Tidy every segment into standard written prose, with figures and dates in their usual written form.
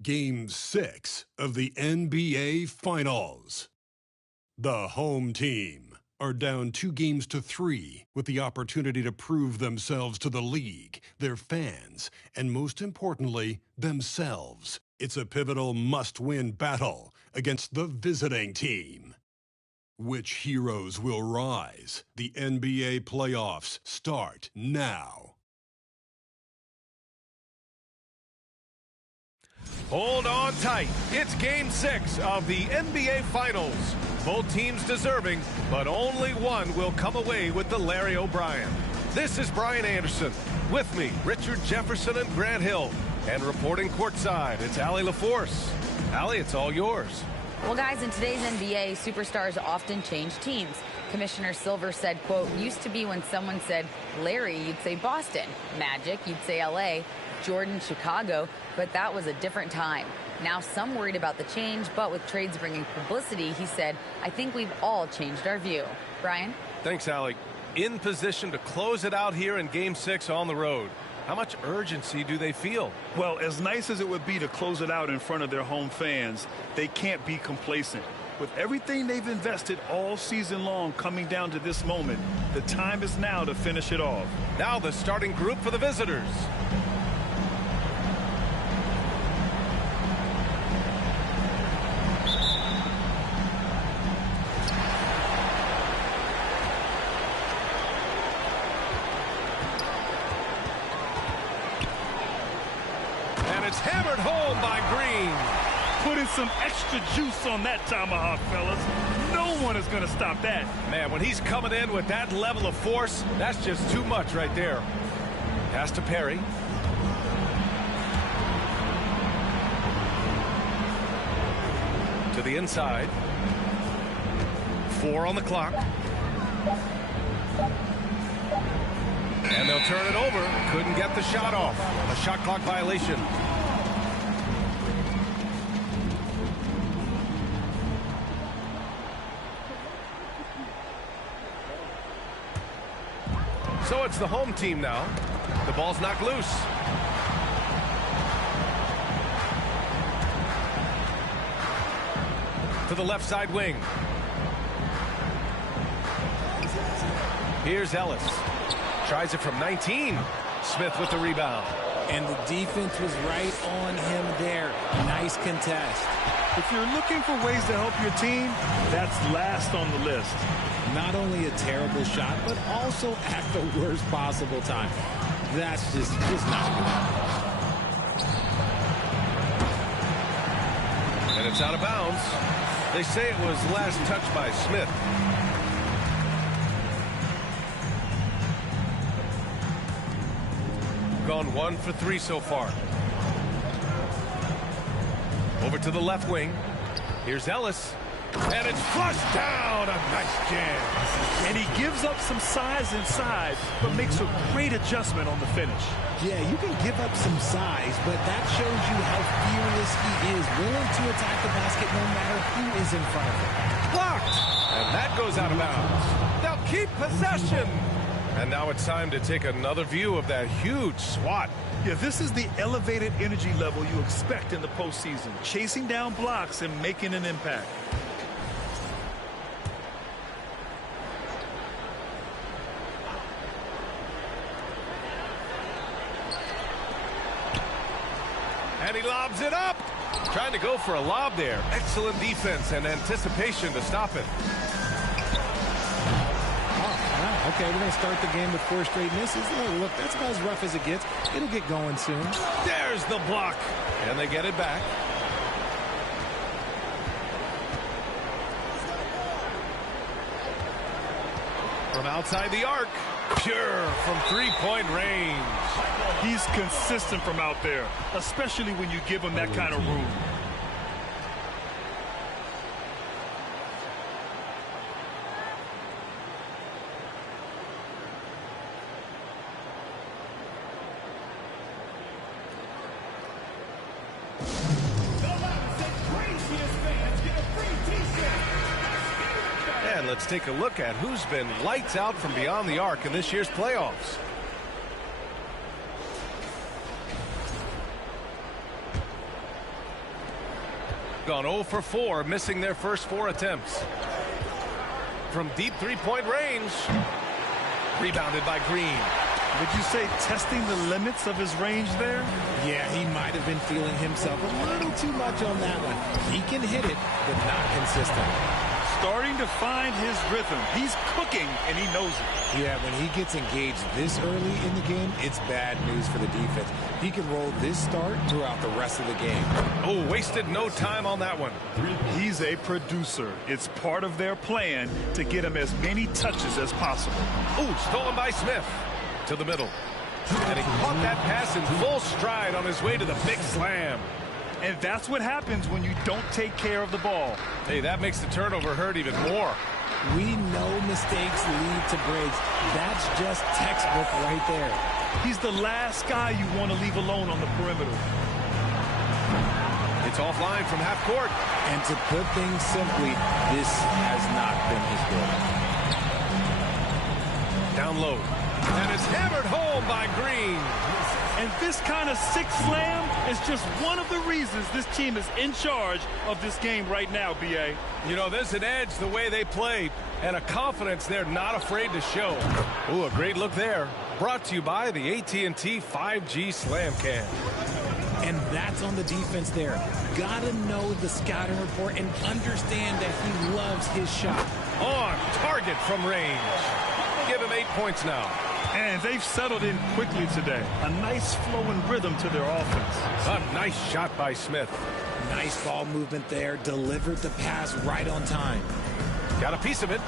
Game 6 of the NBA Finals. The home team are down 2-3 with the opportunity to prove themselves to the league, their fans, and most importantly, themselves. It's a pivotal must-win battle against the visiting team. Which heroes will rise? The NBA playoffs start now. Hold on tight. It's Game 6 of the NBA Finals. Both teams deserving, but only one will come away with the Larry O'Brien. This is Brian Anderson. With me, Richard Jefferson and Grant Hill. And reporting courtside, it's Allie LaForce. Allie, it's all yours. Well, guys, in today's NBA, superstars often change teams. Commissioner Silver said, quote, used to be when someone said Larry, you'd say Boston. Magic, you'd say LA. Jordan, Chicago, but that was a different time. Now some worried about the change, but with trades bringing publicity, he said, I think we've all changed our view. Brian? Thanks, Allie. In position to close it out here in Game 6 on the road. How much urgency do they feel? Well, as nice as it would be to close it out in front of their home fans, they can't be complacent. With everything they've invested all season long coming down to this moment, the time is now to finish it off. Now the starting group for the visitors. It's hammered home by Green. Putting some extra juice on that tomahawk, fellas. No one is going to stop that. Man, when he's coming in with that level of force, that's just too much right there. Pass to Perry. To the inside. 4 on the clock. And they'll turn it over. Couldn't get the shot off. A shot clock violation. So it's the home team now. The ball's knocked loose. To the left side wing. Here's Ellis. Tries it from 19. Smith with the rebound. And the defense was right on him there. Nice contest. If you're looking for ways to help your team, that's last on the list. Not only a terrible shot, but also at the worst possible time. That's just not good. And it's out of bounds. They say it was last touched by Smith. Gone 1 for 3 so far. Over to the left wing. Here's Ellis. And it's flushed down. A nice jam. And he gives up some size inside, but makes a great adjustment on the finish. Yeah, you can give up some size, but that shows you how furious he is, willing to attack the basket no matter who is in front of him. Blocked. And that goes out of bounds. Now keep possession. And now it's time to take another view of that huge swat. Yeah, this is the elevated energy level you expect in the postseason. Chasing down blocks and making an impact. And he lobs it up. Trying to go for a lob there. Excellent defense and anticipation to stop it. Okay, we're going to start the game with 4 straight misses. Oh, look, that's about as rough as it gets. It'll get going soon. There's the block. And they get it back. From outside the arc. Pure from 3-point range. He's consistent from out there, especially when you give him that kind of room. And let's take a look at who's been lights out from beyond the arc in this year's playoffs. gone 0 for 4, missing their first 4 attempts. From deep three-point range. Rebounded by Green. Would you say testing the limits of his range there? Yeah, he might have been feeling himself a little too much on that one. He can hit it, but not consistent. Starting to find his rhythm. He's cooking, and he knows it. Yeah, when he gets engaged this early in the game, it's bad news for the defense. He can roll this start throughout the rest of the game. Oh, wasted no time on that one. He's a producer. It's part of their plan to get him as many touches as possible. Oh, stolen by Smith. To the middle. And he caught that pass in full stride on his way to the big slam. And that's what happens when you don't take care of the ball. Hey, that makes the turnover hurt even more. We know mistakes lead to breaks. That's just textbook right there. He's the last guy you want to leave alone on the perimeter. It's offline from half court. And to put things simply, this has not been his day. Down low. And it's hammered home by Green. And this kind of sick slam is just one of the reasons this team is in charge of this game right now, B.A. You know, there's an edge the way they play and a confidence they're not afraid to show. Ooh, a great look there. Brought to you by the AT&T 5G Slam Cam. And that's on the defense there. Gotta know the scouting report and understand that he loves his shot. On target from range. Give him 8 points now. And they've settled in quickly today. A nice flowing rhythm to their offense. A nice shot by Smith. Nice ball movement there. Delivered the pass right on time. Got a piece of it.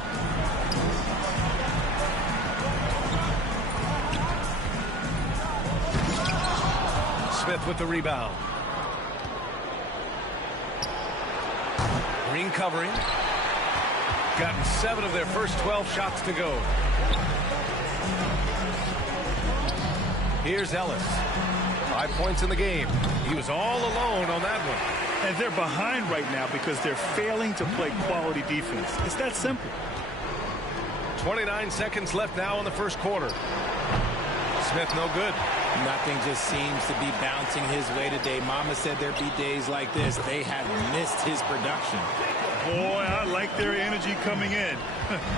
Smith with the rebound. Green covering. Gotten 7 of their first 12 shots to go. Here's Ellis. 5 points in the game. He was all alone on that one. And they're behind right now because they're failing to play quality defense. It's that simple. 29 seconds left now in the first quarter. Smith no good. Nothing just seems to be bouncing his way today. Mama said there'd be days like this. They have missed his production. Boy, I like their energy coming in.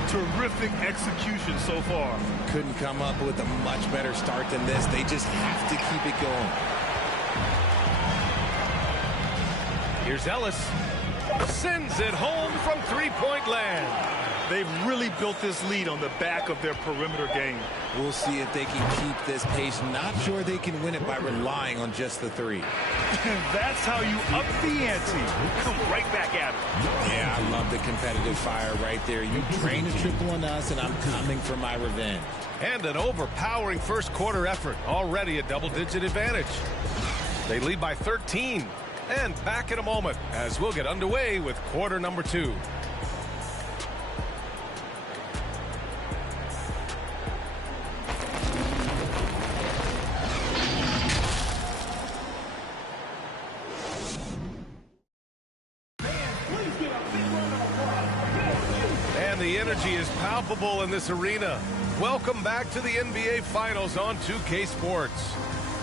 Terrific execution so far. Couldn't come up with a much better start than this. They just have to keep it going. Here's Ellis. Sends it home from three-point land. They've really built this lead on the back of their perimeter game. We'll see if they can keep this pace. Not sure they can win it by relying on just the three. And that's how you up the ante. Come right back at it. Yeah, I love the competitive fire right there. You drain a triple on us, and I'm coming for my revenge. And an overpowering first quarter effort. Already a double-digit advantage. They lead by 13. And back in a moment as we'll get underway with quarter number 2. And the energy is palpable in this arena. Welcome back to the NBA Finals on 2K Sports.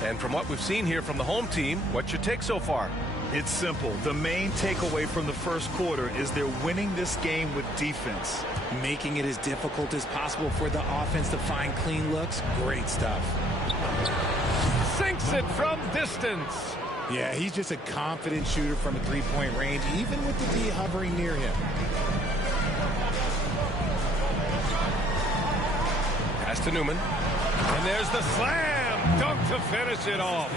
And from what we've seen here from the home team, what's your take so far? It's simple. The main takeaway from the first quarter is they're winning this game with defense. Making it as difficult as possible for the offense to find clean looks. Great stuff. Sinks it from distance. Yeah, he's just a confident shooter from a three-point range, even with the D hovering near him. Pass to Newman. And there's the slam dunk to finish it off.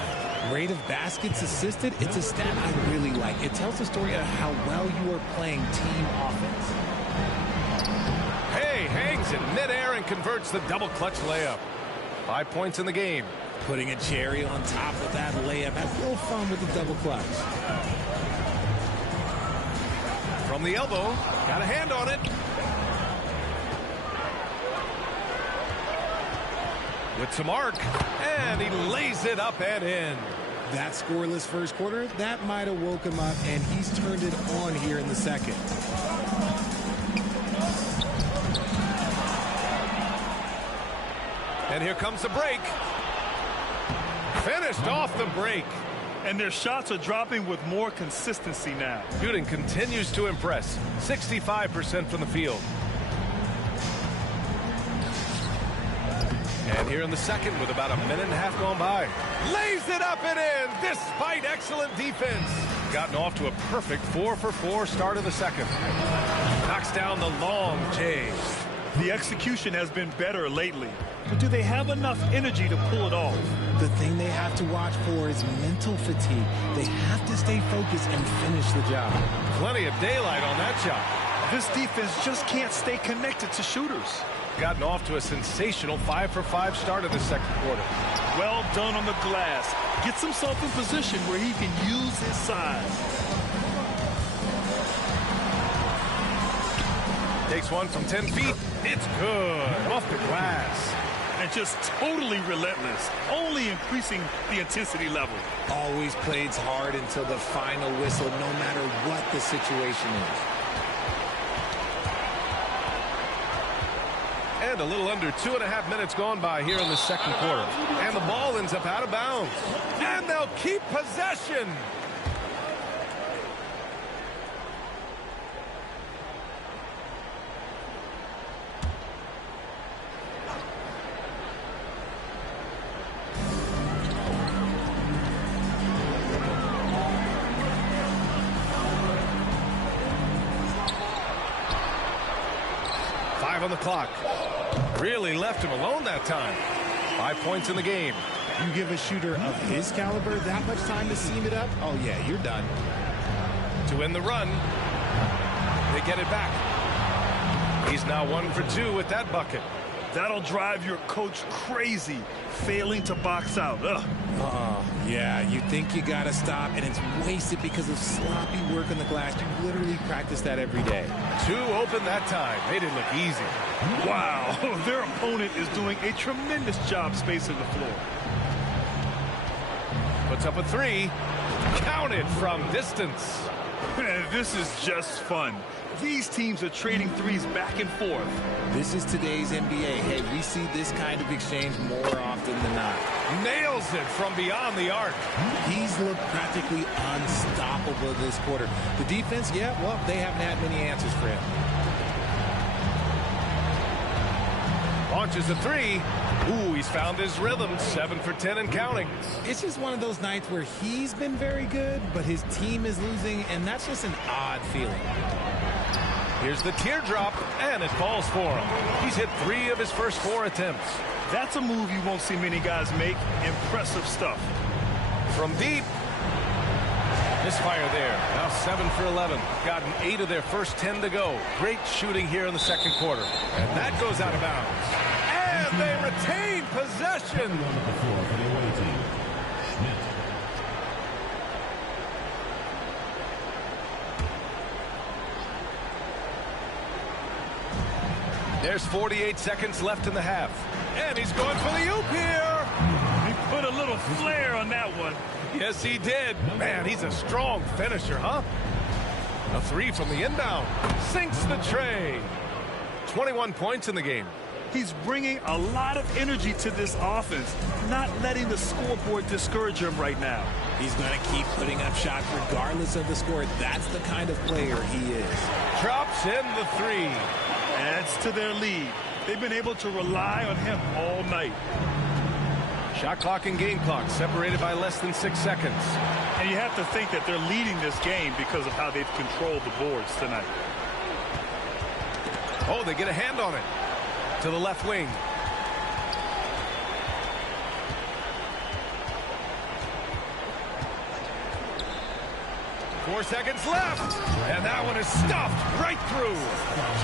Rate of baskets assisted, it's a stat I really like. It tells the story of how well you are playing team offense. Hey, hangs in midair and converts the double clutch layup. 5 points in the game. Putting a cherry on top of that layup. Have a little fun with the double clutch. From the elbow, got a hand on it. With some arc, and he lays it up and in. That scoreless first quarter, that might have woke him up, and he's turned it on here in the second. And here comes the break. Finished off the break. And their shots are dropping with more consistency now. Shooting continues to impress. 65% from the field. And here in the second with about a minute and a half gone by. Lays it up and in despite excellent defense. Gotten off to a perfect 4-for-4 start of the second. Knocks down the long J. The execution has been better lately. But do they have enough energy to pull it off? The thing they have to watch for is mental fatigue. They have to stay focused and finish the job. Plenty of daylight on that shot. This defense just can't stay connected to shooters. Gotten off to a sensational 5-for-5 start of the second quarter. Well done on the glass. Gets himself in position where he can use his size. Takes one from 10 feet. It's good. Off the glass. And just totally relentless. Only increasing the intensity level. Always plays hard until the final whistle, no matter what the situation is. And a little under 2.5 minutes gone by here in the second quarter. And the ball ends up out of bounds. And they'll keep possession. On the clock. Really left him alone that time. 5 points in the game. You give a shooter of his caliber that much time to seam it up? Oh, yeah, you're done. To end the run, they get it back. He's now 1 for 2 with that bucket. That'll drive your coach crazy, failing to box out. Ugh. Oh, yeah, you think you got to stop, and it's wasted because of sloppy work on the glass. You literally practice that every day. 2 open that time. Made it look easy. Wow, their opponent is doing a tremendous job spacing the floor. Puts up a 3. Counted from distance. This is just fun. These teams are trading threes back and forth. This is today's NBA. Hey, we see this kind of exchange more often than not. Nails it from beyond the arc. He's looked practically unstoppable this quarter. The defense, yeah, well, they haven't had many answers for him. Launches a 3. Ooh, he's found his rhythm. 7 for 10 and counting. It's just one of those nights where he's been very good, but his team is losing, and that's just an odd feeling. Here's the teardrop, and it falls for him. He's hit 3 of his first 4 attempts. That's a move you won't see many guys make. Impressive stuff. From deep. Misfire there. Now 7 for 11. Gotten 8 of their first 10 to go. Great shooting here in the second quarter. And that goes out of bounds. And they retain possession. There's 48 seconds left in the half. And he's going for the oop here. He put a little flair on that one. Yes, he did. Man, he's a strong finisher, huh? A 3 from the inbound. Sinks the tray. 21 points in the game. He's bringing a lot of energy to this offense, not letting the scoreboard discourage him right now. He's going to keep putting up shots regardless of the score. That's the kind of player he is. Drops in the 3. Adds to their lead. They've been able to rely on him all night. Shot clock and game clock separated by less than 6 seconds. And you have to think that they're leading this game because of how they've controlled the boards tonight. Oh, they get a hand on it. To the left wing. Four seconds left. And that one is stuffed right through.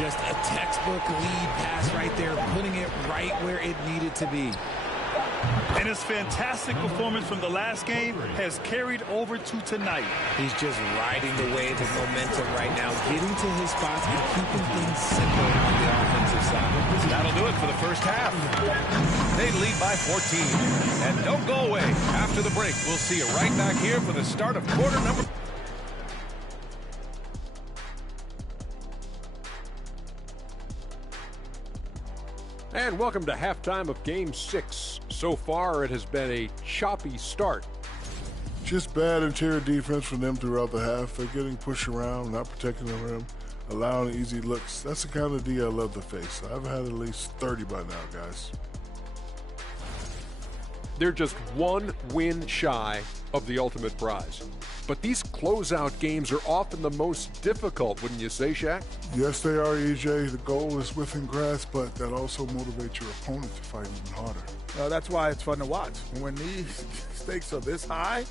Just a textbook lead pass right there, putting it right where it needed to be. And his fantastic performance from the last game has carried over to tonight. He's just riding the wave of momentum right now, getting to his spots and keeping things simple on the offensive side. That'll do it for the first half. They lead by 14. And don't go away. After the break, we'll see you right back here for the start of quarter number. And welcome to halftime of Game 6. So far, it has been a choppy start Just bad interior defense from them throughout the half. They're getting pushed around, not protecting the rim, allowing easy looks. That's the kind of D I love to face. I've had at least 30 by now, guys. They're just one win shy of the ultimate prize. But these closeout games are often the most difficult, wouldn't you say, Shaq? Yes, they are, EJ. The goal is within grasp, but that also motivates your opponent to fight even harder. That's why it's fun to watch. When these stakes are this high,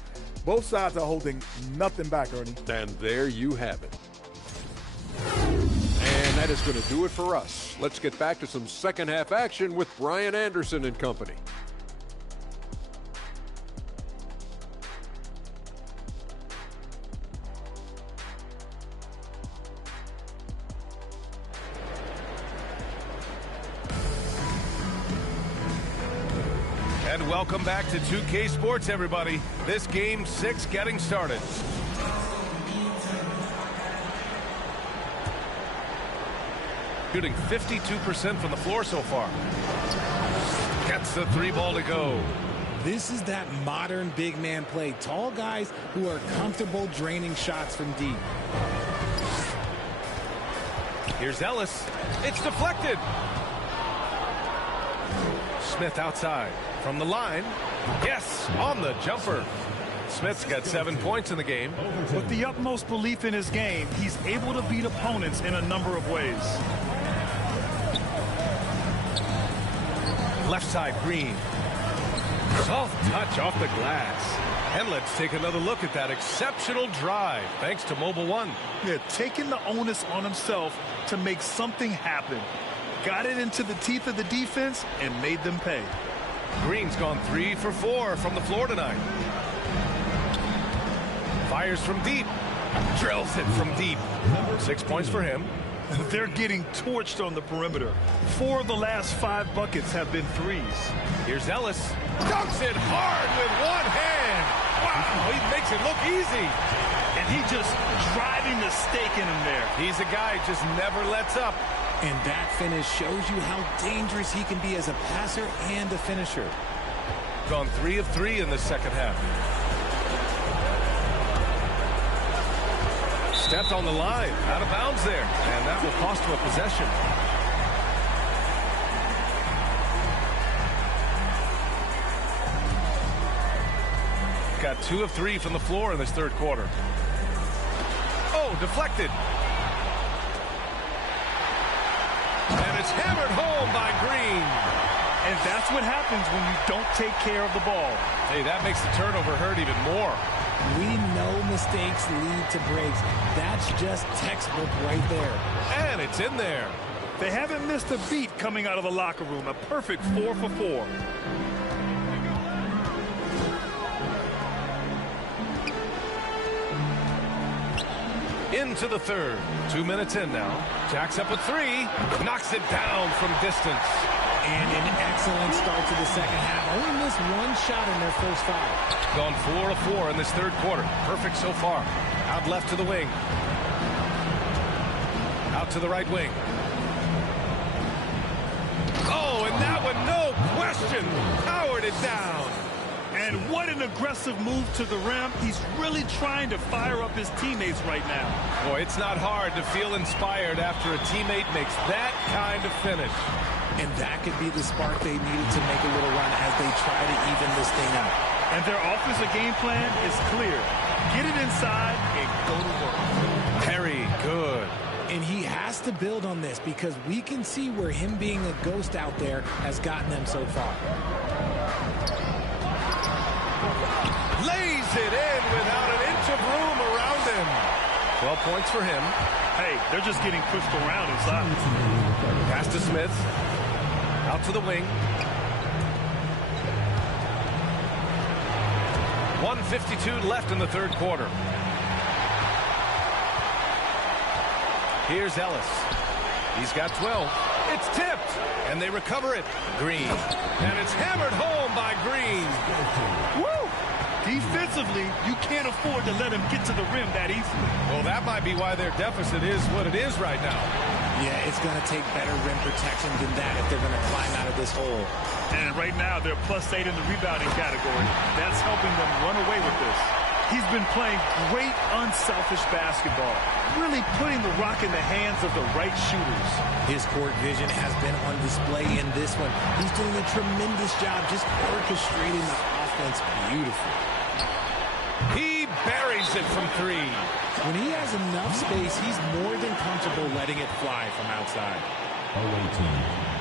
both sides are holding nothing back, Ernie. And there you have it. And that is going to do it for us. Let's get back to some second half action with Brian Anderson and company. And welcome back to 2K Sports, everybody. This Game 6 getting started. Shooting 52% from the floor so far. Gets the three ball to go. This is that modern big man play. Tall guys who are comfortable draining shots from deep. Here's Ellis. It's deflected. Smith outside from the line. Yes, on the jumper. Smith's got 7 points in the game. With the utmost belief in his game, he's able to beat opponents in a number of ways. Left side, Green. Soft touch off the glass. And let's take another look at that exceptional drive, thanks to Mobile One. Yeah, taking the onus on himself to make something happen. Got it into the teeth of the defense and made them pay. Green's gone 3 for 4 from the floor tonight. Fires from deep. Drills it from deep. 6 points for him. They're getting torched on the perimeter. 4 of the last 5 buckets have been threes. Here's Ellis. Dunks it hard with one hand. Wow, he makes it look easy. And he just driving the stake in him there. He's a guy who just never lets up. And that finish shows you how dangerous he can be as a passer and a finisher. Gone 3 of 3 in the second half. Stepped on the line, out of bounds there, and that will cost him a possession. Got 2 of 3 from the floor in this third quarter. Oh, deflected. And it's hammered home by Green. And that's what happens when you don't take care of the ball. Hey, that makes the turnover hurt even more. We know mistakes lead to breaks. That's just textbook right there. And it's in there. They haven't missed a beat coming out of the locker room. A perfect 4 for 4. Into the third. 2 minutes in now. Jacks up a 3. Knocks it down from distance. And an excellent start to the second half. Only missed 1 shot in their first 5. Gone 4 of 4 in this third quarter. Perfect so far. Out left to the wing. Out to the right wing. Oh, and that one, no question, powered it down. And what an aggressive move to the rim. He's really trying to fire up his teammates right now. Boy, it's not hard to feel inspired after a teammate makes that kind of finish. And that could be the spark they needed to make a little run as they try to even this thing up. And their offensive game plan is clear. Get it inside and go to work. Very good. And he has to build on this because we can see where him being a ghost out there has gotten them so far. Lays it in without an inch of room around him. 12 points for him. Hey, they're just getting pushed around inside. Pass to Smith. Out to the wing. 1:52 left in the third quarter. Here's Ellis. He's got 12. It's tipped, and they recover it. Green. And it's hammered home by Green. Woo! Defensively, you can't afford to let him get to the rim that easily. Well, that might be why their deficit is what it is right now. Yeah, it's going to take better rim protection than that if they're going to climb out of this hole. And right now, they're +8 in the rebounding category. That's helping them run away with this. He's been playing great, unselfish basketball, really putting the rock in the hands of the right shooters. His court vision has been on display in this one. He's doing a tremendous job just orchestrating the offense beautifully. He buries it from three. When he has enough space, he's more than comfortable letting it fly from outside. Away team.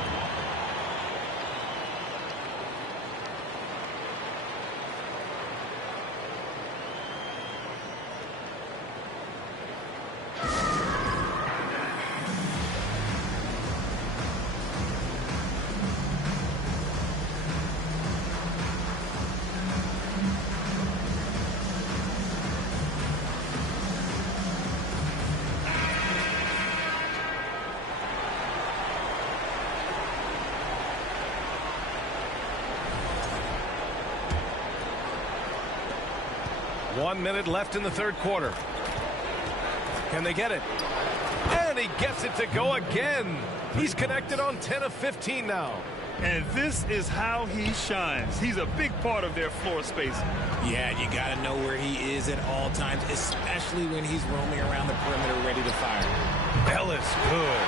One minute left in the third quarter. Can they get it? And he gets it to go again. He's connected on 10 of 15 now. And this is how he shines. He's a big part of their floor space. Yeah, you got to know where he is at all times, especially when he's roaming around the perimeter ready to fire. Ellis good.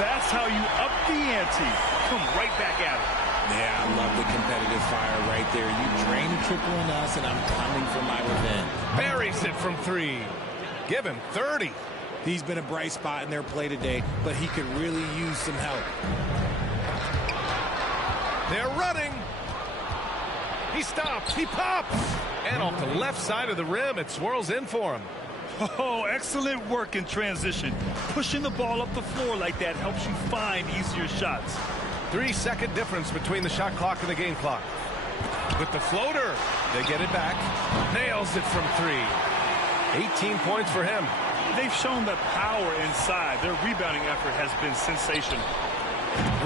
That's how you up the ante. Come right back at him. Yeah, I love the competitive fire right there. You drain a triple on us, and I'm coming for my revenge. Buries it from three. Give him 30. He's been a bright spot in their play today, but he could really use some help. They're running. He stops. He pops. And off the left side of the rim, it swirls in for him. Oh, excellent work in transition. Pushing the ball up the floor like that helps you find easier shots. 3-second difference between the shot clock and the game clock. With the floater, they get it back. Nails it from three. 18 points for him. They've shown the power inside. Their rebounding effort has been sensational.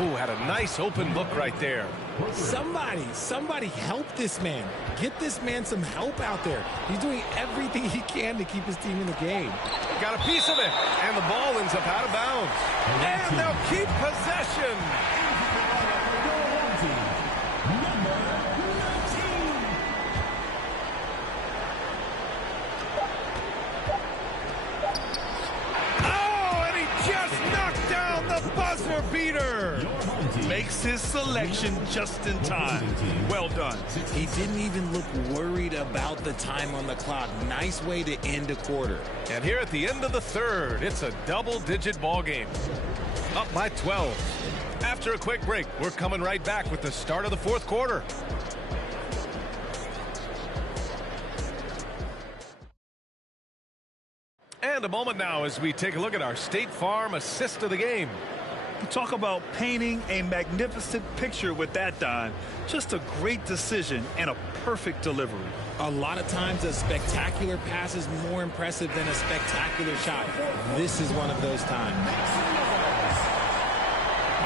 Ooh, had a nice open look right there. Somebody help this man. Get this man some help out there. He's doing everything he can to keep his team in the game. Got a piece of it, and the ball ends up out of bounds. And they'll keep possession. Buzzer beater. Makes his selection just in time. Well done. He didn't even look worried about the time on the clock. Nice way to end a quarter. And here at the end of the third, it's a double-digit ball game. Up by 12. After a quick break, we're coming right back with the start of the fourth quarter. And a moment now as we take a look at our State Farm assist of the game. Talk about painting a magnificent picture with that, Don. Just a great decision and a perfect delivery. A lot of times a spectacular pass is more impressive than a spectacular shot. This is one of those times.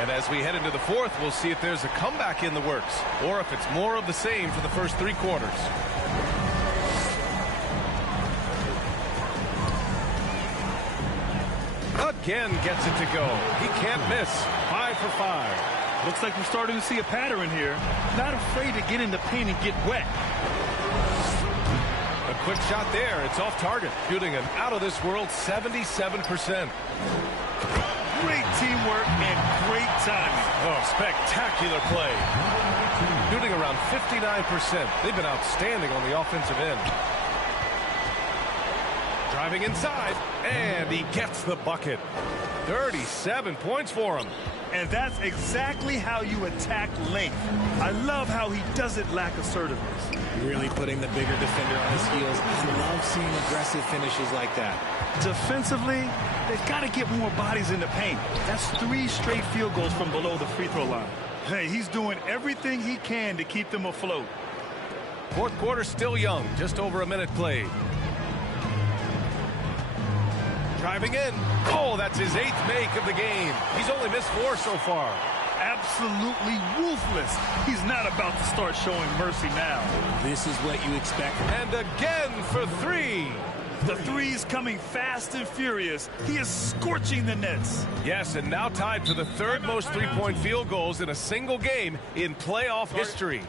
And as we head into the fourth, we'll see if there's a comeback in the works or if it's more of the same for the first three quarters. Again gets it to go. He can't miss. 5 for 5. Looks like we're starting to see a pattern here. Not afraid to get in the paint and get wet. A quick shot there. It's off target. Shooting an out-of-this-world 77%. Great teamwork and great timing. Oh, spectacular play. Shooting around 59%. They've been outstanding on the offensive end. Driving inside, and he gets the bucket. 37 points for him. And that's exactly how you attack length. I love how he doesn't lack assertiveness. Really putting the bigger defender on his heels. I love seeing aggressive finishes like that. Defensively, they've got to get more bodies in the paint. That's 3 straight field goals from below the free throw line. Hey, he's doing everything he can to keep them afloat. Fourth quarter still young, just over a minute played. Driving in. Oh, that's his 8th make of the game. He's only missed 4 so far. Absolutely ruthless. He's not about to start showing mercy now. This is what you expect. And again for 3. The three's coming fast and furious. He is scorching the nets. Yes, and now tied for the 3rd most three-point field goals in a single game in playoff history.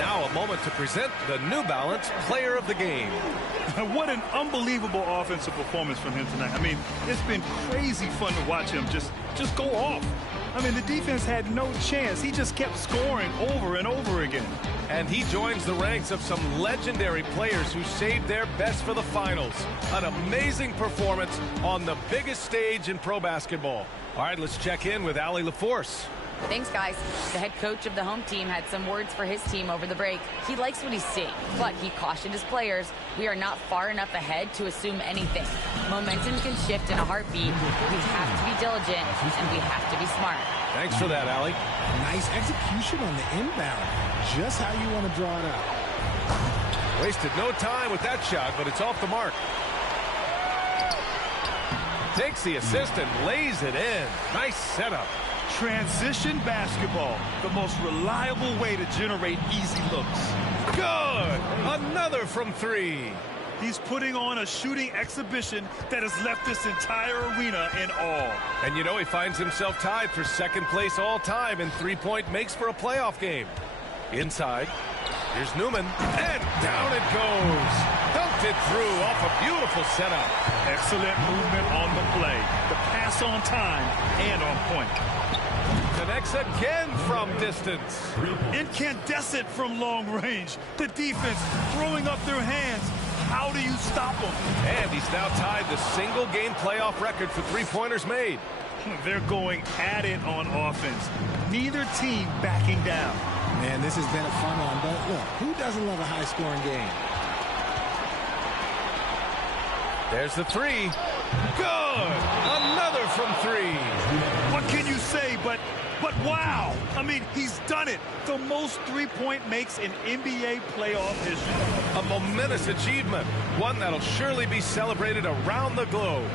now a moment to present the New Balance Player of the Game. What an unbelievable offensive performance from him tonight. I mean, it's been crazy fun to watch him just go off. I mean, the defense had no chance. He just kept scoring over and over again. And he joins the ranks of some legendary players who saved their best for the finals. An amazing performance on the biggest stage in pro basketball. All right, let's check in with Allie LaForce. Thanks, guys. The head coach of the home team had some words for his team over the break. He likes what he's seeing, but he cautioned his players, we are not far enough ahead to assume anything. Momentum can shift in a heartbeat. We have to be diligent, and we have to be smart. Thanks for that, Allie. Nice execution on the inbound. Just how you want to draw it up. Wasted no time with that shot, but it's off the mark. Takes the assist and lays it in. Nice setup. Transition basketball, the most reliable way to generate easy looks. Good! Another from three. He's putting on a shooting exhibition that has left this entire arena in awe. And you know, he finds himself tied for second place all time in three-point makes for a playoff game. Inside, here's Newman, and down it goes. Dunked it through off a beautiful setup. Excellent movement on the play. The pass on time and on point. Connects again from distance. Incandescent from long range. The defense throwing up their hands. How do you stop him? And he's now tied the single-game playoff record for three-pointers made. They're going at it on offense. Neither team backing down. Man, this has been a fun one, but look, who doesn't love a high-scoring game? There's the three. Good! Another from three. What can you say but wow? I mean, he's done it. The most three-point makes in NBA playoff history. A momentous achievement. One that'll surely be celebrated around the globe.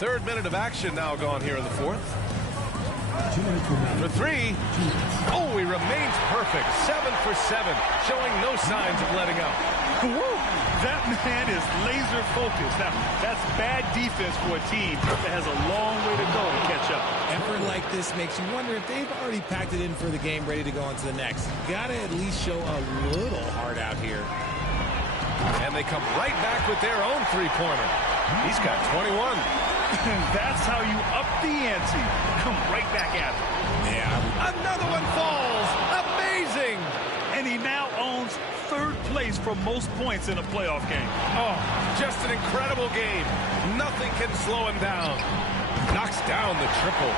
Third minute of action now gone here in the fourth. For three. Oh, he remains perfect. 7 for 7, showing no signs of letting up. Woo! That man is laser focused. Now, that's bad defense for a team that has a long way to go to catch up. Effort like this makes you wonder if they've already packed it in for the game, ready to go on to the next. Gotta at least show a little heart out here. And they come right back with their own three-pointer. He's got 21. That's how you up the ante. Come right back at it. Yeah. Another one falls. Amazing. And he now owns third place for most points in a playoff game. Oh, just an incredible game. Nothing can slow him down. Knocks down the triple.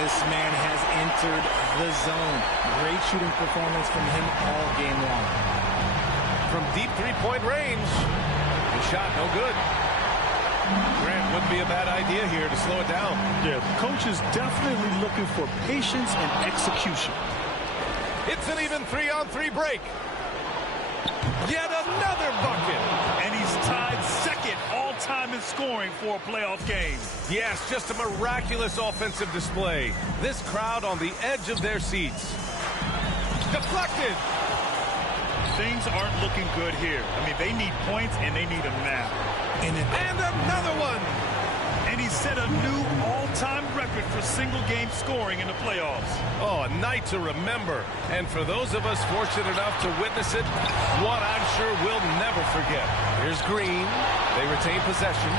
This man has entered the zone. Great shooting performance from him all game long. From deep three-point range. The shot no good. Grant wouldn't be a bad idea here to slow it down. Yeah, the coach is definitely looking for patience and execution. It's an even 3-on-3 break. Yet another bucket. And he's tied second all-time in scoring for a playoff game. Yes, just a miraculous offensive display. This crowd on the edge of their seats. Deflected. Things aren't looking good here. I mean, they need points and they need them now. And another one. And he set a new all-time record for single-game scoring in the playoffs. Oh, a night to remember. And for those of us fortunate enough to witness it, one I'm sure we'll never forget. Here's Green. They retain possession.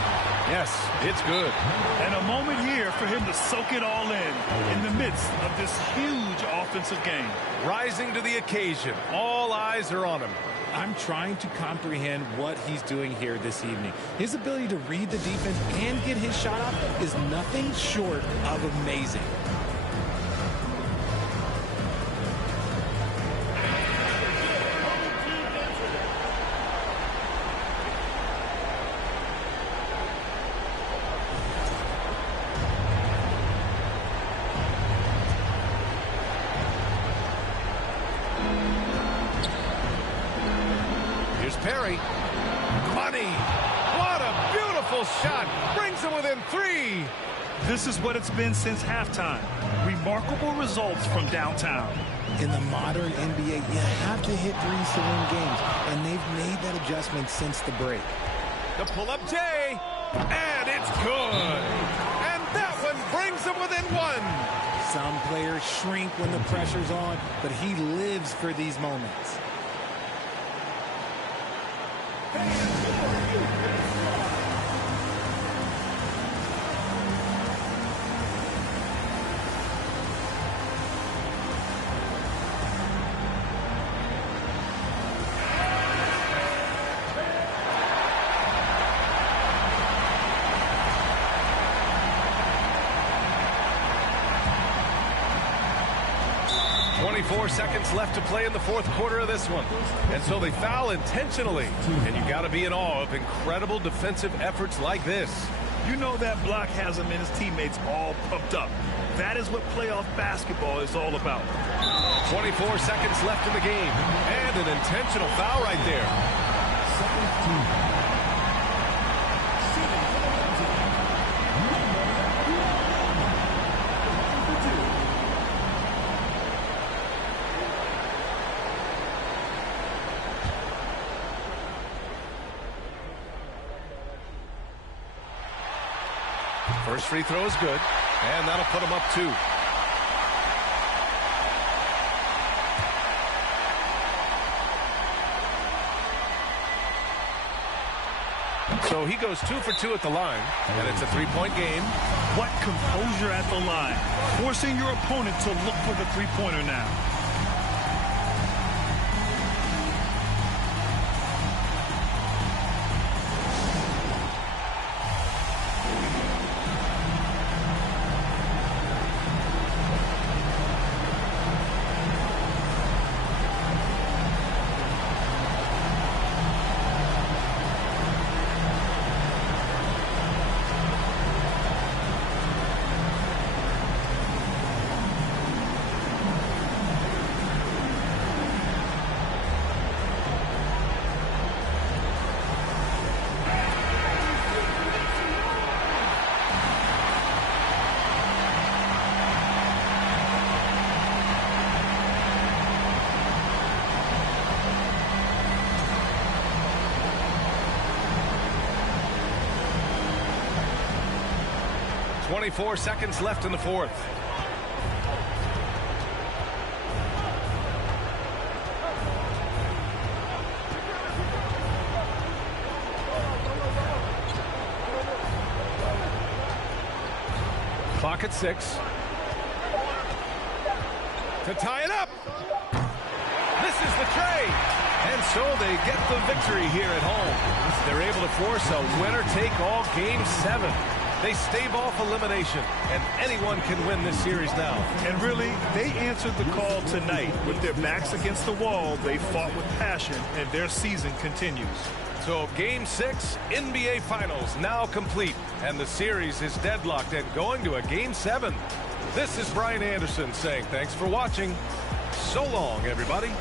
Yes, it's good. And a moment here for him to soak it all in the midst of this huge offensive game. Rising to the occasion. All eyes are on him. I'm trying to comprehend what he's doing here this evening. His ability to read the defense and get his shot off is nothing short of amazing. Perry. Money. What a Middle shot brings them within 3. This is what it's been since halftime. Remarkable results from downtown. In the modern NBA, you have to hit threes to win games, and they've made that adjustment since the break. The pull-up J, and it's good. And that one brings them within 1. Some players shrink when the pressure's on, but he lives for these moments. Seconds left to play in the fourth quarter of this one. And so they foul intentionally. And you got to be in awe of incredible defensive efforts like this. You know that block has him and his teammates all pumped up. That is what playoff basketball is all about. 24 seconds left in the game. And an intentional foul right there. First free throw is good, and that'll put him up 2. So he goes 2 for 2 at the line, and it's a 3-point game. What composure at the line, forcing your opponent to look for the three-pointer now. .4 seconds left in the fourth. Clock at 6. To tie it up. This is the trade. And so they get the victory here at home. They're able to force a winner-take-all Game 7. They stave off elimination, and anyone can win this series now. And really, they answered the call tonight. With their backs against the wall, they fought with passion, and their season continues. So Game 6, NBA Finals now complete, and the series is deadlocked and going to a Game 7. This is Brian Anderson saying thanks for watching. So long, everybody.